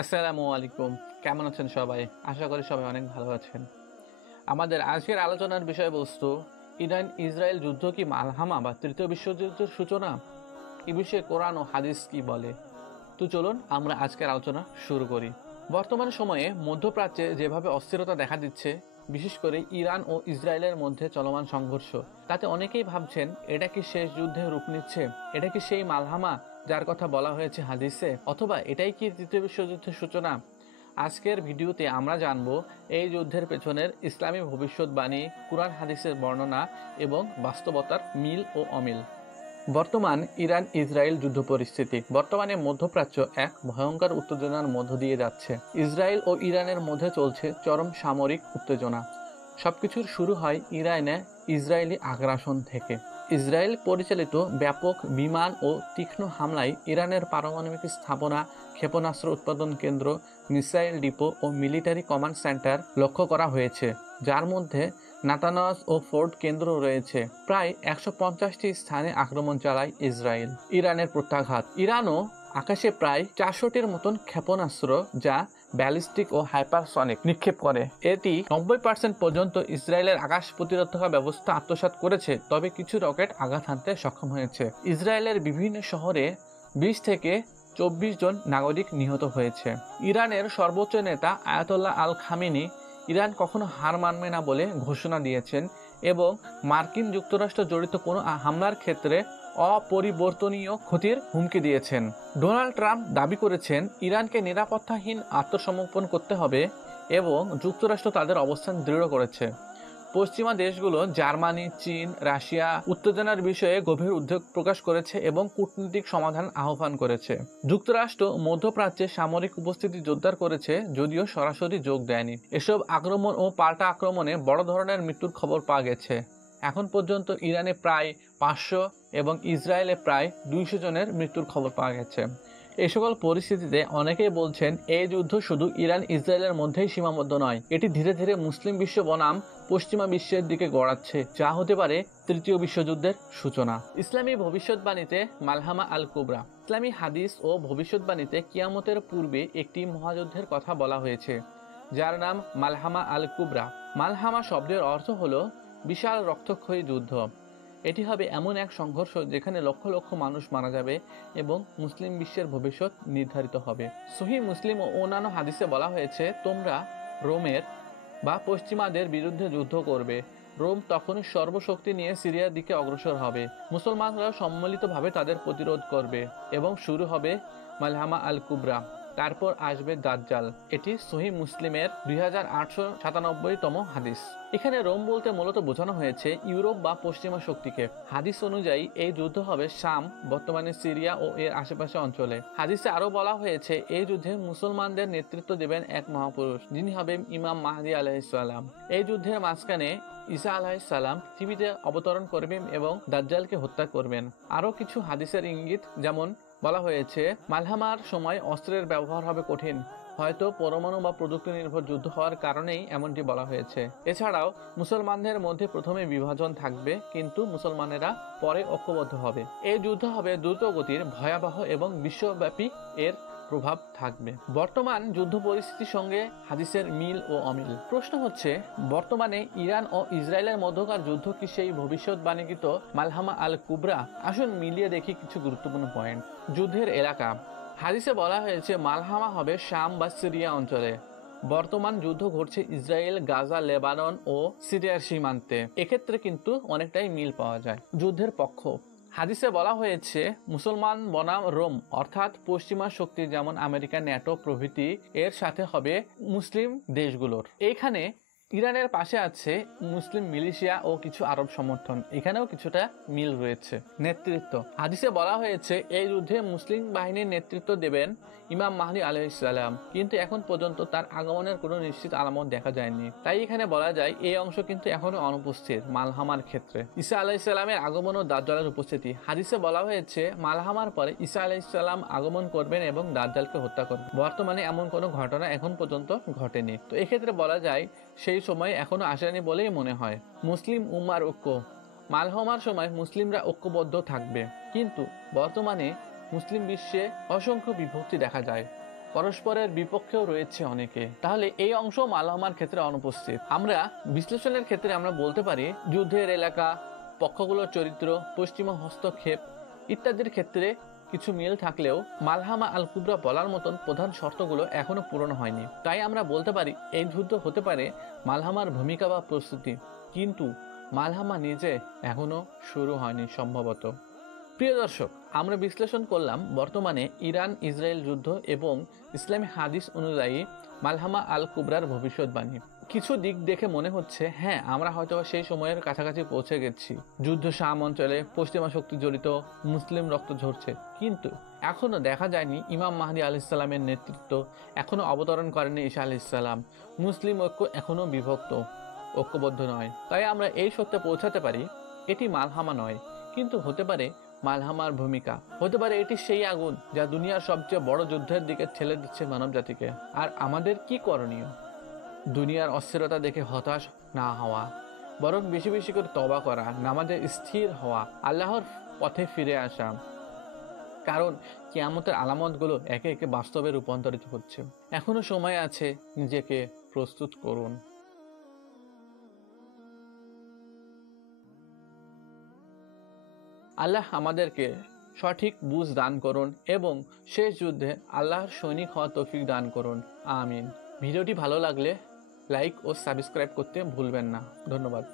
আসসালামু আলাইকুম। কেমন আছেন সবাই? আশা করি সবাই অনেক ভালো আছেন। আমাদের আজকের আলোচনার বিষয়বস্তু ইরান ইসরায়েল যুদ্ধ কি মালহামা বা তৃতীয় বিশ্বযুদ্ধের সূচনা? এ বিষয়ে কোরআন ও হাদিস কি বলে? তো চলুন আমরা আজকের আলোচনা শুরু করি। বর্তমান সময়ে মধ্যপ্রাচ্যে যেভাবে অস্থিরতা দেখা দিচ্ছে, বিশেষ করে ইরান ও ইসরায়েলের মধ্যে চলমান সংঘর্ষ, তাতে অনেকেই ভাবছেন এটা কি শেষ যুদ্ধে রূপ নিচ্ছে? এটা কি সেই মালহামা যার কথা বলা হয়েছে হাদিসে, অথবা এটাই কি তৃতীয় বিশ্বযুদ্ধের সূচনা? আজকের ভিডিওতে আমরা জানব এই যুদ্ধের পেছনের ইসলামী ভবিষ্যৎবাণী, কুরআন হাদিসের বর্ণনা এবং বাস্তবতার মিল ও অমিল। বর্তমান ইরান ইসরায়েল যুদ্ধ পরিস্থিতি। বর্তমানে মধ্যপ্রাচ্য এক ভয়ঙ্কর উত্তেজনার মধ্য দিয়ে যাচ্ছে। ইসরায়েল ও ইরানের মধ্যে চলছে চরম সামরিক উত্তেজনা। সবকিছুর শুরু হয় ইরানে ইসরায়েলি আগ্রাসন থেকে। ইসরায়েল পরিচালিত ব্যাপক বিমান ও তীক্ষ্ণ হামলায় ইরানের পারমাণবিক স্থাপনা, ক্ষেপণাস্ত্র উৎপাদন কেন্দ্র, মিসাইল ডিপো ও মিলিটারি কমান্ড সেন্টার লক্ষ্য করা হয়েছে, যার মধ্যে নাতানজ ও ফোর্ড কেন্দ্র রয়েছে। প্রায় ১৫০টি স্থানে আক্রমণ চালায় ইসরায়েল। ইরানের প্রত্যাঘাত। ইরানও আকাশে প্রায় ৪০০টির মতন ক্ষেপণাস্ত্র, যা ব্যালিস্টিক ও হাইপারসনিক, নিক্ষেপ করে। এটি ৯০% পর্যন্ত ইসরায়েলের আকাশ প্রতিরক্ষা ব্যবস্থা আত্মসাৎ করেছে, তবে কিছু রকেট আঘাত হানতে সক্ষম হয়েছে। ইসরায়েলের বিভিন্ন শহরে ২০ থেকে ২৪ জন নাগরিক নিহত হয়েছে। ইরানের সর্বোচ্চ নেতা আয়াতোল্লাহ আল খামেনি ইরান কখনো হার মানবে না বলে ঘোষণা দিয়েছেন এবং মার্কিন যুক্তরাষ্ট্র জড়িত কোনো হামলার ক্ষেত্রে অপরিবর্তনীয় ক্ষতির হুমকি দিয়েছেন। ডোনাল্ড ট্রাম্প দাবি করেছেন ইরানকে নিরাপত্তাহীন আত্মসমর্পণ করতে হবে এবং যুক্তরাষ্ট্র তাদের অবস্থান দৃঢ় করেছে। পশ্চিমা দেশগুলো জার্মানি, চীন, রাশিয়া উত্তেজনার বিষয়ে গভীর উদ্বেগ প্রকাশ করেছে এবং কূটনৈতিক সমাধান আহ্বান করেছে। যুক্তরাষ্ট্র মধ্যপ্রাচ্যে সামরিক উপস্থিতি জোরদার করেছে, যদিও সরাসরি যোগ দেয়নি। এসব আক্রমণ ও পাল্টা আক্রমণে বড় ধরনের মৃত্যুর খবর পাওয়া গেছে। এখন পর্যন্ত ইরানে প্রায় ৫০০ এবং ইসরায়েলে প্রায় ২০০ জনের মৃত্যুর খবর পাওয়া গেছে। এই সকল পরিস্থিতিতে অনেকেই বলছেন এই যুদ্ধ শুধু ইরান ইসরায়েলের মধ্যেই সীমাবদ্ধ নয়, এটি ধীরে ধীরে মুসলিম বিশ্ব বনাম পশ্চিমা বিশ্বের দিকে গড়াচ্ছে, যা হতে পারে তৃতীয় বিশ্বযুদ্ধের সূচনা। ইসলামী ভবিষ্যৎবাণীতে মালহামা আল কুবরা। ইসলামী হাদিস ও ভবিষ্যৎবাণীতে কিয়ামতের পূর্বে একটি মহাযুদ্ধের কথা বলা হয়েছে, যার নাম মালহামা আল কুবরা। মালহামা শব্দের অর্থ হলো বিশাল রক্তক্ষয়ী যুদ্ধ। এটি হবে এমন এক সংঘর্ষ যেখানে লক্ষ লক্ষ মানুষ মারা যাবে এবং মুসলিম বিশ্বের ভবিষ্যৎ নির্ধারিত হবে। সহিহ মুসলিম ও অন্যান্য হাদিসে বলা হয়েছে, তোমরা রোমের বা পশ্চিমাদের বিরুদ্ধে যুদ্ধ করবে। রোম তখন সর্বশক্তি নিয়ে সিরিয়ার দিকে অগ্রসর হবে। মুসলমানরা সম্মিলিতভাবে তাদের প্রতিরোধ করবে এবং শুরু হবে মালহামা আল কুবরা। তারপর আসবে দাজ্জাল। এটি সহিহ মুসলিমের 2897তম হাদিস। এখানে রোম বলতে মূলত বোঝানো হয়েছে ইউরোপ বা পশ্চিমা শক্তিকে। হাদিস অনুযায়ী এই যুদ্ধ হবে শাম, বর্তমানে সিরিয়া ও এর আশেপাশে অঞ্চলে। হাদিসে আরো বলা হয়েছে এই যুদ্ধে মুসলমানদের নেতৃত্ব দেবেন এক মহাপুরুষ, যিনি হবেন ইমাম মাহদী আলাইহিসসালাম। এই যুদ্ধের মাঝখানে ঈসা আলাইহিসসালাম পৃথিবীতে অবতরণ করবেন এবং দাজ্জালকে হত্যা করবেন। আরো কিছু হাদিসের ইঙ্গিত, যেমন বলা হয়েছে মালহামার সময় অস্ত্রের ব্যবহার হবে কঠিন, হয়তো পরমাণু বা প্রযুক্তি নির্ভর যুদ্ধ হওয়ার কারণেই এমনটি বলা হয়েছে। এছাড়াও মুসলমানদের মধ্যে প্রথমে বিভাজন থাকবে, কিন্তু মুসলমানেরা পরে ঐক্যবদ্ধ হবে। এই যুদ্ধ হবে দ্রুত গতির, ভয়াবহ এবং বিশ্বব্যাপী এর প্রভাব থাকবে। বর্তমান যুদ্ধ পরিস্থিতির সঙ্গে হাদিসের মিল ও অমিল। প্রশ্ন হচ্ছে, বর্তমানে ইরান ও ইসরায়েলের মধ্যকার যুদ্ধ কি সেই ভবিষ্যৎবাণীকৃত মালহামা আল কুবরা? আসুন মিলিয়ে দেখি কিছু গুরুত্বপূর্ণ পয়েন্ট। যুদ্ধের এলাকা। হাদিসে বলা হয়েছে মালহামা হবে শাম বা সিরিয়া অঞ্চলে। বর্তমান যুদ্ধ ঘটছে ইসরায়েল, গাজা, লেবানন ও সিরিয়ার সীমান্তে। এক্ষেত্রে কিন্তু অনেকটাই মিল পাওয়া যায়। যুদ্ধের পক্ষ। হাদিসে বলা হয়েছে মুসলমান বনাম রোম, অর্থাৎ পশ্চিমা শক্তি যেমন আমেরিকা, ন্যাটো প্রভৃতি এর সাথে হবে মুসলিম দেশগুলোর। এইখানে ইরানের পাশে আছে মুসলিম মিলিশিয়া ও কিছু আরব সমর্থন, এখানেও কিছুটা মিল রয়েছে। নেতৃত্ব। হাদিসে বলা হয়েছে এই যুদ্ধে মুসলিম বাহিনীর নেতৃত্ব দেবেন ইমাম মাহদী আলাইহিসসালাম, কিন্তু এখন পর্যন্ত তার আগমনের কোনো নিশ্চিত আলামত দেখা যায়নি। তাই এখানে বলা যায় এই অংশ কিন্তু এখনো অনুপস্থিত মালহামার ক্ষেত্রে। ঈসা আলাইহিসসালামের আগমন ও দাজ্জালের উপস্থিতি। হাদিসে বলা হয়েছে মালহামার পরে ঈসা আলাইহিসসালাম আগমন করবেন এবং দাজ্জালকে হত্যা করবেন। বর্তমানে এমন কোনো ঘটনা এখন পর্যন্ত ঘটেনি, তো এক্ষেত্রে বলা যায় সেই সময় এখনো আসেনি বলেই মনে হয়। মুসলিম উম্মার ঐক্য। মালহামার সময় মুসলিমরা ঐক্যবদ্ধ থাকবে, কিন্তু বর্তমানে মুসলিম বিশ্বে অসংখ্য বিভক্তি দেখা যায়। পরস্পরের বিপক্ষেও রয়েছে অনেকে। তাহলে এই অংশ মালহামার ক্ষেত্রে অনুপস্থিত। আমরা বিশ্লেষণের ক্ষেত্রে আমরা বলতে পারি যুদ্ধের এলাকা, পক্ষগুলোর চরিত্র, পশ্চিমা হস্তক্ষেপ ইত্যাদির ক্ষেত্রে কিছু মিল থাকলেও মালহামা আল কুবরা বলার মতন প্রধান শর্তগুলো এখনো পূরণ হয়নি। তাই আমরা বলতে পারি এই যুদ্ধ হতে পারে মালহামার ভূমিকা বা প্রস্তুতি, কিন্তু মালহামা নিজে এখনো শুরু হয়নি সম্ভবত। প্রিয় দর্শক, আমরা বিশ্লেষণ করলাম বর্তমানে ইরান ইসরায়েল যুদ্ধ এবং ইসলামী হাদিস অনুযায়ী মালহামা আল কুবরার ভবিষ্যৎবাণী। কিছু দিক দেখে মনে হচ্ছে হ্যাঁ, আমরা হয়তো সেই সময়ের কাছাকাছি পৌঁছে গেছি। যুদ্ধ শাম অঞ্চলে পশ্চিমা শক্তি জড়িত, মুসলিম রক্ত ঝরছে, কিন্তু এখনো দেখা যায়নি ইমাম মাহদী আলাইহিসসালামের নেতৃত্ব, এখনো অবতরণ করেনি ঈসা আলাইহিসসালাম। মুসলিম ঐক্য এখনো বিভক্ত, ঐক্যবদ্ধ নয়। তাই আমরা এই সত্যে পৌঁছাতে পারি এটি মালহামা নয়, কিন্তু হতে পারে মালহামার ভূমিকা। হতে পারে এটি সেই আগুন যা দুনিয়ার সবচেয়ে বড় যুদ্ধের দিকে ঠেলে দিচ্ছে মানব জাতিকে। আর আমাদের কি করণীয়? দুনিয়ার অস্থিরতা দেখে হতাশ না হওয়া, বরং বেশি বেশি করে তওবা করা, নামাজে স্থির হওয়া, আল্লাহর পথে ফিরে আসা। কারণ কিয়ামতের আলামতগুলো একে একে বাস্তবে রূপান্তরিত হচ্ছে। এখনো সময় আছে, নিজেকে প্রস্তুত করুন। আল্লাহ আমাদেরকে সঠিক বুঝ দান করুন এবং শেষ যুদ্ধে আল্লাহর সৈনিক হওয়া তৌফিক দান করুন। আমিন। ভিডিওটি ভালো লাগলে লাইক ও সাবস্ক্রাইব করতে ভুলবেন না। ধন্যবাদ।